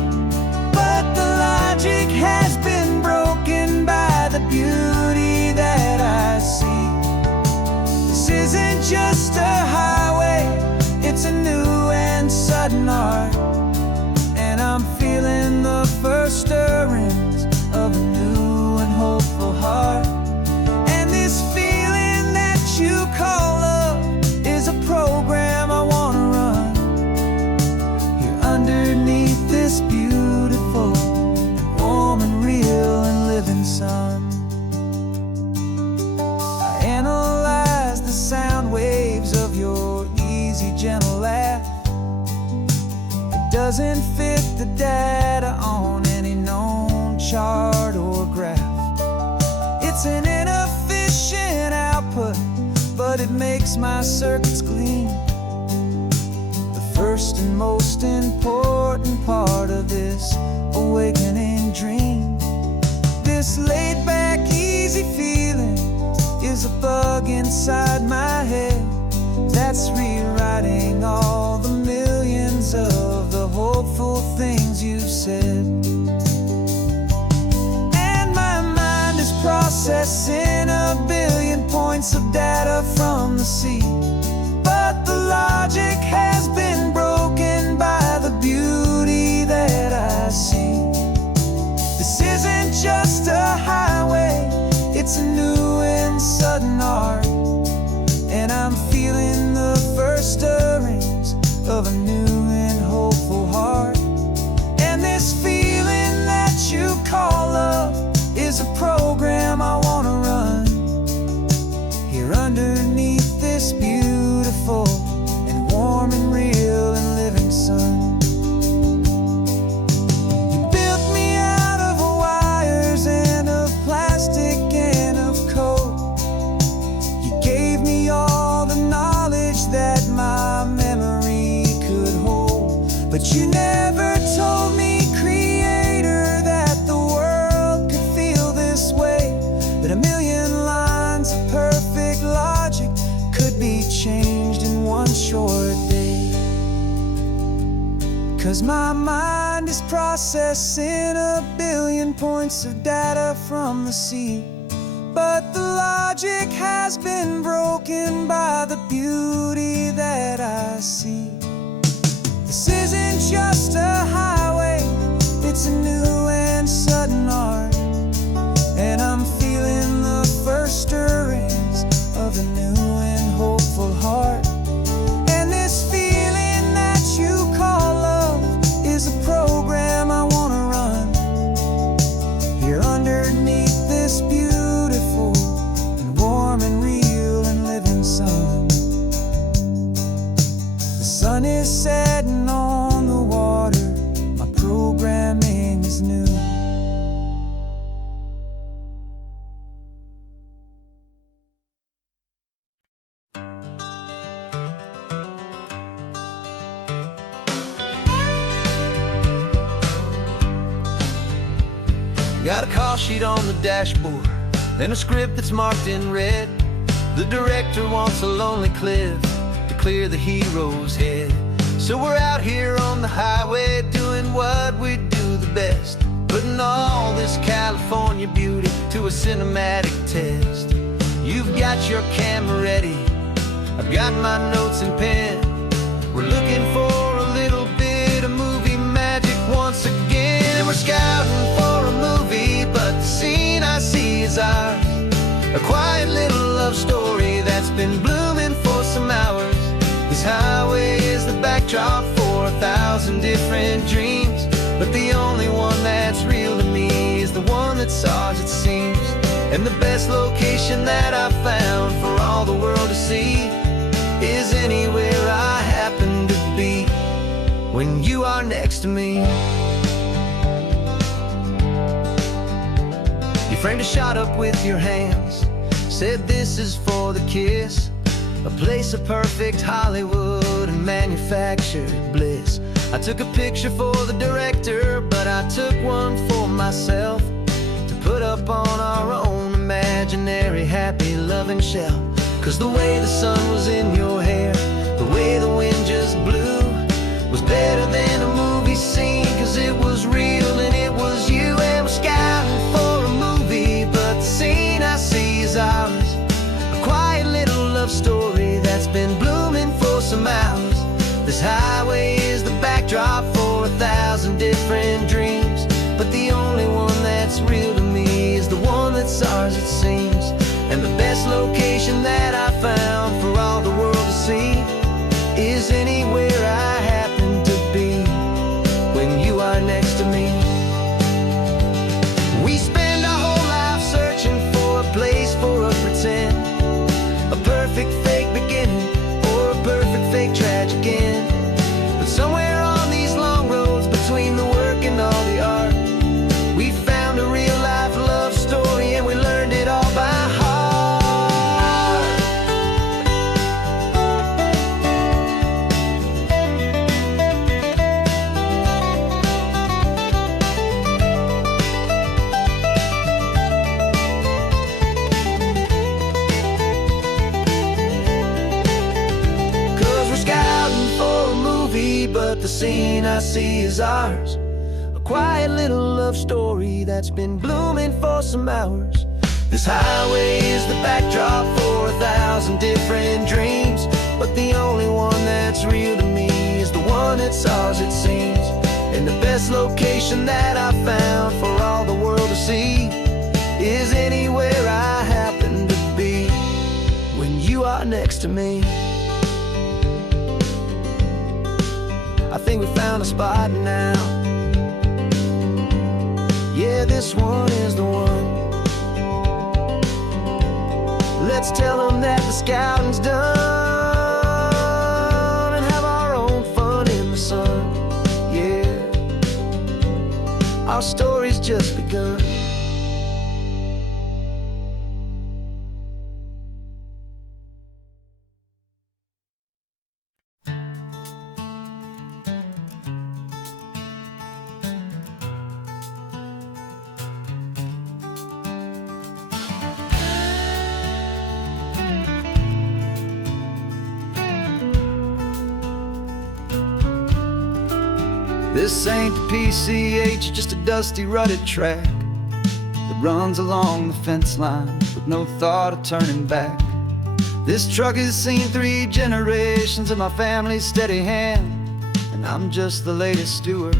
but the logic has been broken by the beauty that I see. This isn't just a highway, it's a new and sudden art, and I'm feeling the first stirrings of a new and hopeful heart. And this feeling that you call love is a program I wanna run here underneath this beautiful and warm and real and living sun. I analyze the sound waves of your easy, gentle laugh. It doesn't fit the data on any known chart or graph. It's an inefficient output, but it makes my circuits clean. The first and most important part of this awakening dream. This laid-back, easy feeling is a bug inside my head that's rewriting all the millions of the hopeful things you've said. And my mind is processing a billion points of data from the sea, but the logic has been broken by the beauty that I see. This isn't just a highway, it's a new and sudden art, and I'm feeling the first stirrings of a new and hopeful heart. And this feeling that you call love is a program I wanna run here underneath this beautiful and 'cause my mind is processing a billion points of data from the sea. But the logic has been broken by the beauty that I see. This isn't just a highway, it's a new and sudden art. And I'm feeling the first stirrings of a new and hopeful heart. And this feeling that you call love is a program I wanna run here underneath this beautiful and warm and real and living sun. The sun is setting on the water, my programming is new. Got a call sheet on the dashboard and a script that's marked in red. The director wants a lonely cliff to clear the hero's head. So we're out here on the highway doing what we do the best, putting all this California beauty to a cinematic test. You've got your camera ready, I've got my notes and pen. We're looking for a little bit of movie magic once again. And we're scouting for a movie, but the scene I see is ours. A quiet little love story that's been blooming for some hours. This highway is the backdrop for 1,000 different dreams, but the only one that's real to me is the one that's ours, it seems. And the best location that I've found for all the world to see is anywhere I happen to be when you are next to me. You framed a shot up with your hands, said this is for the kiss, a place of perfect Hollywood and manufactured bliss. I took a picture for the director, but I took one for myself to put up on our own imaginary happy loving shelf. 'Cause the way the sun was in your hair, the way the wind just blew, was better than a movie scene, 'cause it was real and it was you. And we're scouting for a movie, but the scene I see is ours. A quiet little love story that's been blooming for some hours. This highway is the backdrop for 1,000 different dreams, but the only one that's real to me is the one that's ours, it seems. And the best location that I found for all the world to see is anywhere I happen to be when you are next to me. We spend our whole life searching for a place for a pretend, a perfect fake beginning or a perfect fake tragic end. But somewhere on these long roads between the work and all the art, we found a real life love story and we learned it all by heart. But the scene I see is ours. A quiet little love story that's been blooming for some hours. This highway is the backdrop for 1,000 different dreams, but the only one that's real to me is the one that's ours, it seems. And the best location that I found for all the world to see is anywhere I happen to be when you are next to me. I think we found a spot now. Yeah, this one is the one. Let's tell them that the scouting's done and have our own fun in the sun. Yeah, our story's just begun. This ain't the PCH, just a dusty, rutted track that runs along the fence line with no thought of turning back. This truck has seen 3 generations of my family's steady hand, and I'm just the latest steward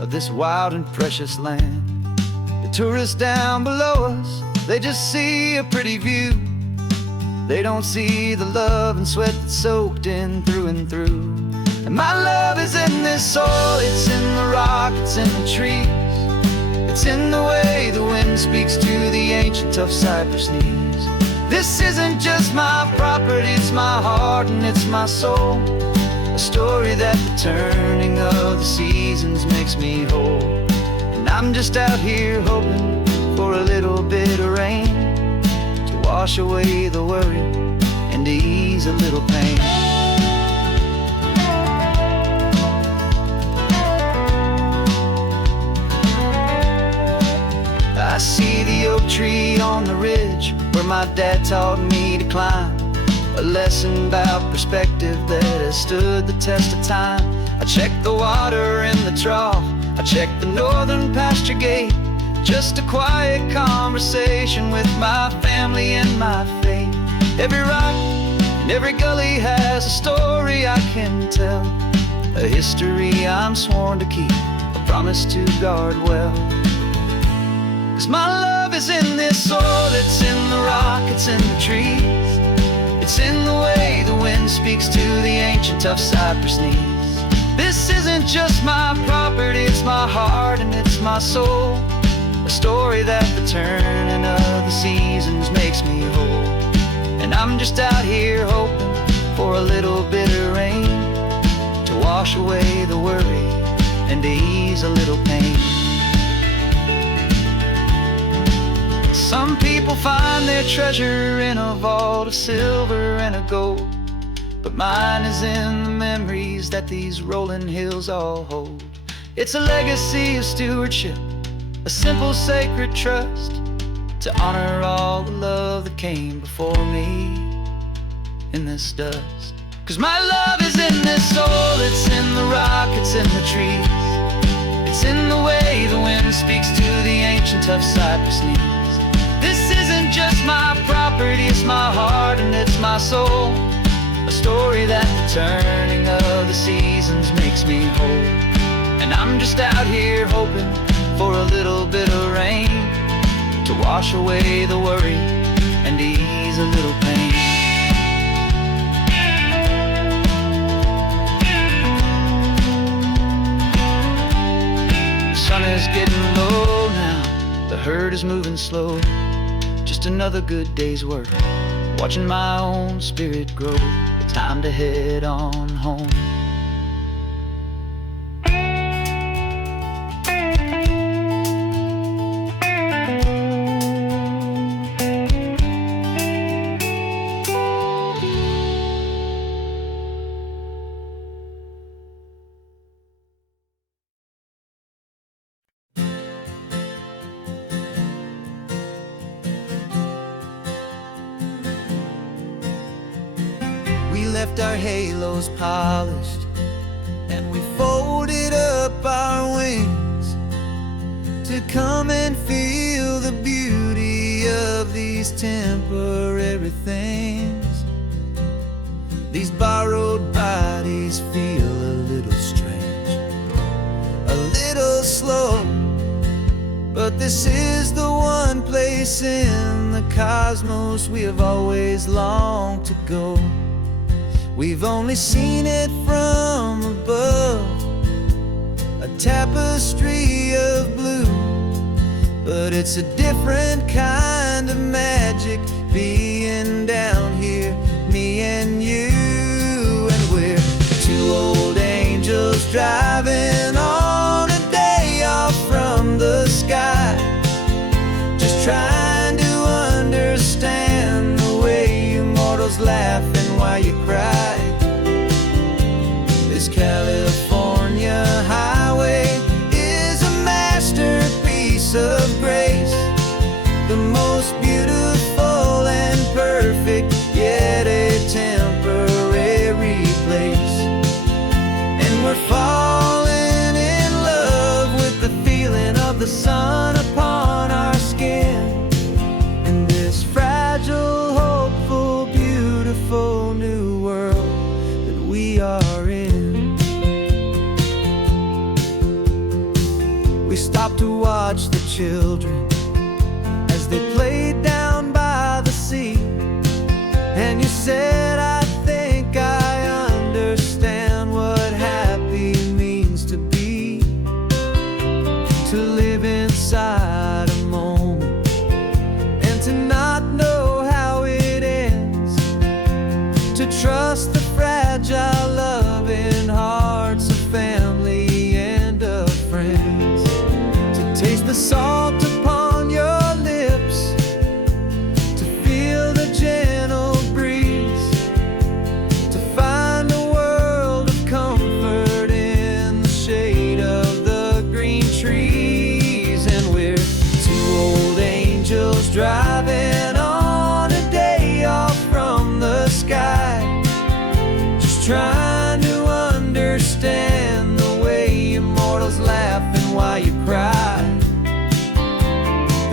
of this wild and precious land. The tourists down below us, they just see a pretty view. They don't see the love and sweat that's soaked in through and through. And my love is in this soil, it's in the rock, it's in the trees. It's in the way the wind speaks to the ancient tough cypress knees. This isn't just my property, it's my heart and it's my soul. A story that the turning of the seasons makes me whole. And I'm just out here hoping for a little bit of rain to wash away the worry and to ease a little pain. I see the oak tree on the ridge where my dad taught me to climb. A lesson about perspective that has stood the test of time. I check the water in the trough, I check the northern pasture gate. Just a quiet conversation with my family and my faith. Every rock and every gully has a story I can tell, a history I'm sworn to keep, a promise to guard well. 'Cause my love is in this soil, it's in the rock, it's in the trees. It's in the way the wind speaks to the ancient tough cypress knees. This isn't just my property, it's my heart and it's my soul. A story that the turning of the seasons makes me whole. And I'm just out here hoping for a little bit of rain to wash away the worry and to ease a little pain. Some people find their treasure in a vault of silver and of gold, but mine is in the memories that these rolling hills all hold. It's a legacy of stewardship, a simple sacred trust, to honor all the love that came before me in this dust. 'Cause my love is in this soul, it's in the rock, it's in the trees. It's in the way the wind speaks to the ancient tough cypress knees. This isn't just my property, it's my heart and it's my soul. A story that the turning of the seasons makes me whole. And I'm just out here hoping for a little bit of rain to wash away the worry and ease a little pain. The sun is getting low now, the herd is moving slow. Just another good day's work, watching my own spirit grow. Time to head on home. We left our halos polished and we folded up our wings to come and feel the beauty of these temporary things. These borrowed bodies feel a little strange, a little slow, but this is the one place in the cosmos we have always longed to go. We've only seen it from above, a tapestry of blue, but it's a different kind of magic being down here, me and you. And we're 2 old angels driving on a day off from the sky, just trying to understand the way you mortals laugh and why you cry. This California highway is a masterpiece of grace, the most beautiful and perfect, yet a temporary place. And we're falling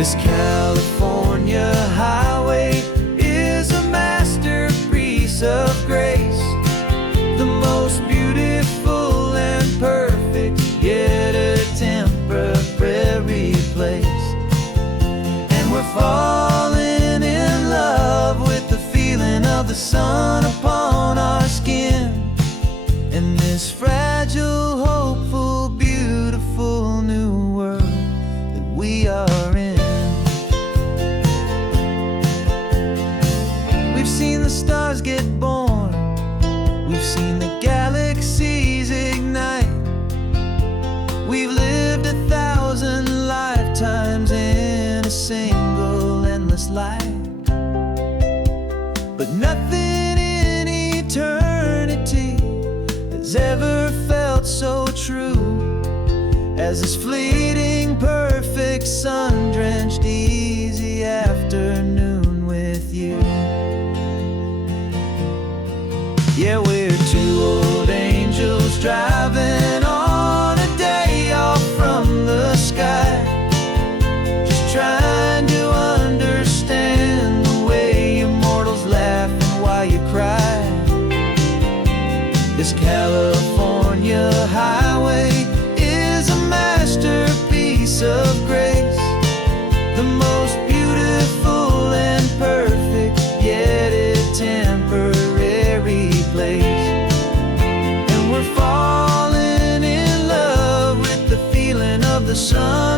This California highway is a masterpiece of grace, the most beautiful and perfect, yet a temporary place. And we're falling in love with the feeling of the sun upon our skin, in this fragile, hopeful, beautiful new world that we are in. We've seen the stars get born, we've seen the galaxies ignite, we've lived 1,000 lifetimes in a single endless life. But nothing in eternity has ever felt so true as this fleeting, perfect, sun-drenched, easy afternoon with you. Yeah, we're two old angels driving on a day off from the sky, just trying to understand the way you mortals laugh and why you cry. This California highway is a masterpiece of grace, the most beautiful and perfect, yet a temporary place. And we're falling in love with the feeling of the sun